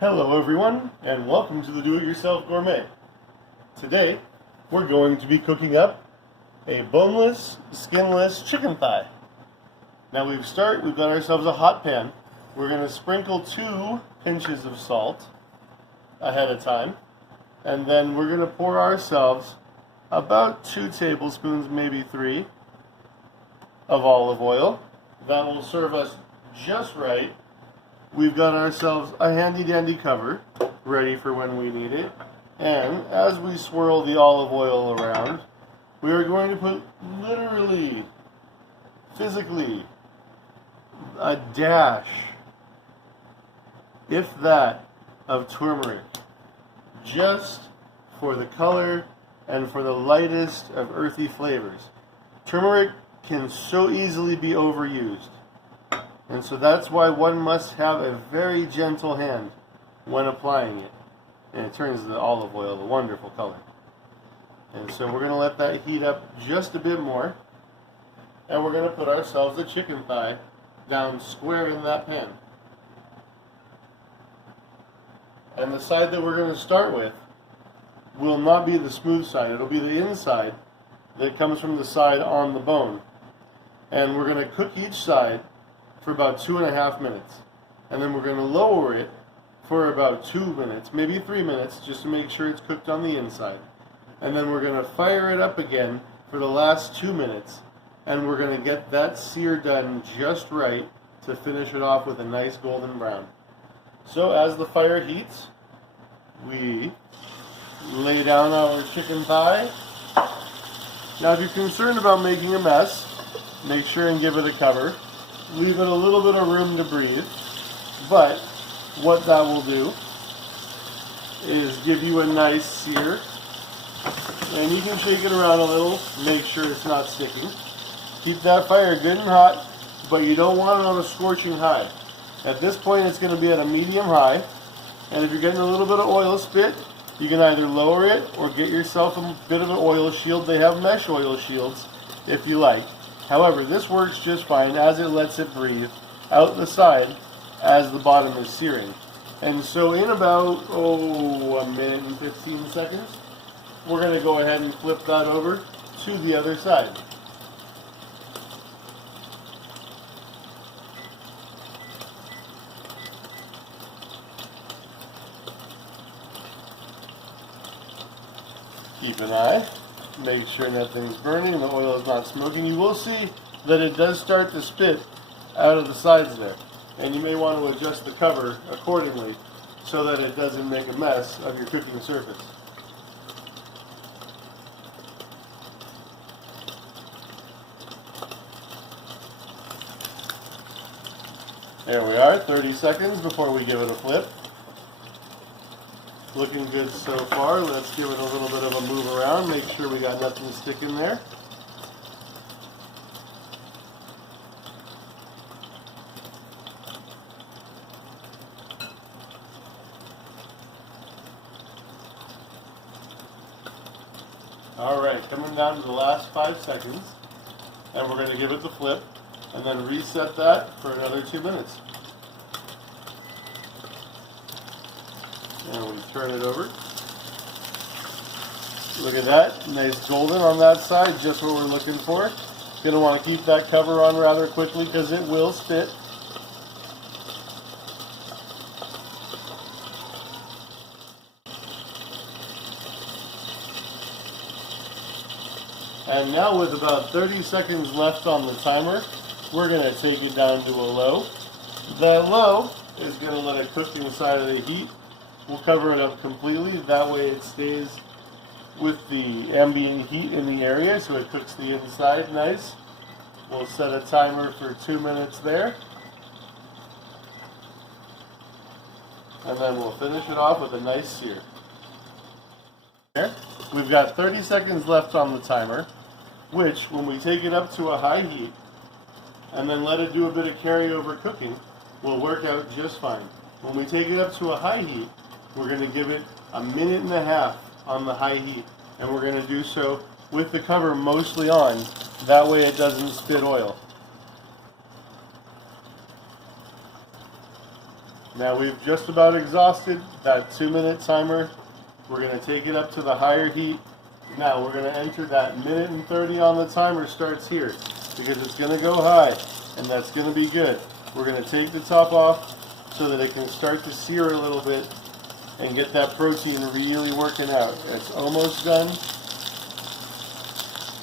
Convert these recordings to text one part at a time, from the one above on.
Hello everyone, and welcome to the Do-It-Yourself Gourmet. Today, we're going to be cooking up a boneless, skinless chicken thigh. Now we've got ourselves a hot pan. We're going to sprinkle 2 pinches of salt ahead of time, and then we're going to pour ourselves about 2 tablespoons, maybe 3, of olive oil. That will serve us just right. We've got ourselves a handy-dandy cover ready for when we need it. And as we swirl the olive oil around, we are going to put literally, physically, a dash, if that, of turmeric. Just for the color and for the lightest of earthy flavors. Turmeric can so easily be overused. And so that's why one must have a very gentle hand when applying it. And it turns the olive oil a wonderful color. And so we're going to let that heat up just a bit more. And we're going to put ourselves a chicken thigh down square in that pan. And the side that we're going to start with will not be the smooth side. It'll be the inside that comes from the side on the bone. And we're going to cook each side for about 2.5 minutes. And then we're going to lower it for about 2 minutes, maybe 3 minutes, just to make sure it's cooked on the inside. And then we're going to fire it up again for the last 2 minutes. And we're going to get that sear done just right to finish it off with a nice golden brown. So as the fire heats, we lay down our chicken thigh. Now if you're concerned about making a mess, make sure and give it a cover. Leave it a little bit of room to breathe, but what that will do is give you a nice sear, and you can shake it around a little, make sure it's not sticking. Keep that fire good and hot, but you don't want it on a scorching high. At this point it's going to be at a medium high, and if you're getting a little bit of oil spit, you can either lower it or get yourself a bit of an oil shield. They have mesh oil shields if you like. However, this works just fine as it lets it breathe out the side as the bottom is searing. And so in about, a minute and 15 seconds, we're going to go ahead and flip that over to the other side. Keep an eye. Make sure nothing's burning and the oil is not smoking. You will see that it does start to spit out of the sides there. And you may want to adjust the cover accordingly so that it doesn't make a mess of your cooking surface. There we are, 30 seconds before we give it a flip. Looking good so far. Let's give it a little bit of a move around. Make sure we got nothing sticking there. Alright, coming down to the last 5 seconds. And we're going to give it the flip. And then reset that for another 2 minutes. And we turn it over. Look at that, nice golden on that side, just what we're looking for. Going to want to keep that cover on rather quickly because it will spit. And now with about 30 seconds left on the timer, we're going to take it down to a low. That low is going to let it cook inside of the heat. We'll cover it up completely, that way it stays with the ambient heat in the area so it cooks the inside nice. We'll set a timer for 2 minutes there. And then we'll finish it off with a nice sear. Here, we've got 30 seconds left on the timer, which when we take it up to a high heat and then let it do a bit of carryover cooking, will work out just fine. When we take it up to a high heat, we're going to give it a minute and a half on the high heat. And we're going to do so with the cover mostly on. That way it doesn't spit oil. Now we've just about exhausted that 2-minute timer. We're going to take it up to the higher heat. Now we're going to enter that 1:30 on the timer starts here because it's going to go high and that's going to be good. We're going to take the top off so that it can start to sear a little bit and get that protein really working out. It's almost done.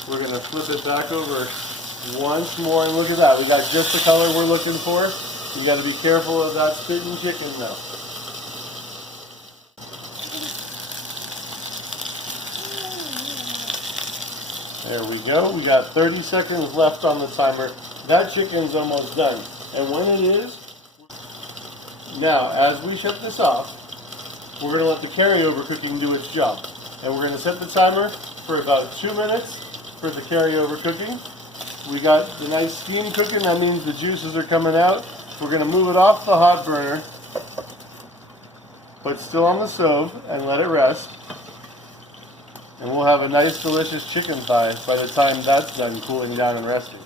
We're going to flip it back over once more and look at that. We got just the color we're looking for. You got to be careful of that spitting chicken though. There we go. We got 30 seconds left on the timer. That chicken's almost done. And when it is, now as we shut this off, we're going to let the carryover cooking do its job. And we're going to set the timer for about 2 minutes for the carryover cooking. We got the nice steam cooking. That means the juices are coming out. We're going to move it off the hot burner, but still on the stove, and let it rest. And we'll have a nice delicious chicken thigh by the time that's done cooling down and resting.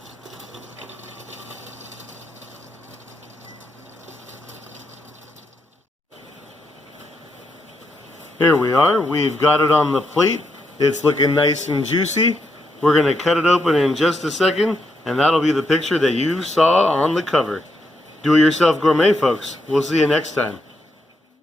Here we are. We've got it on the plate. It's looking nice and juicy. We're going to cut it open in just a second, and that'll be the picture that you saw on the cover. Do it yourself gourmet, folks. We'll see you next time.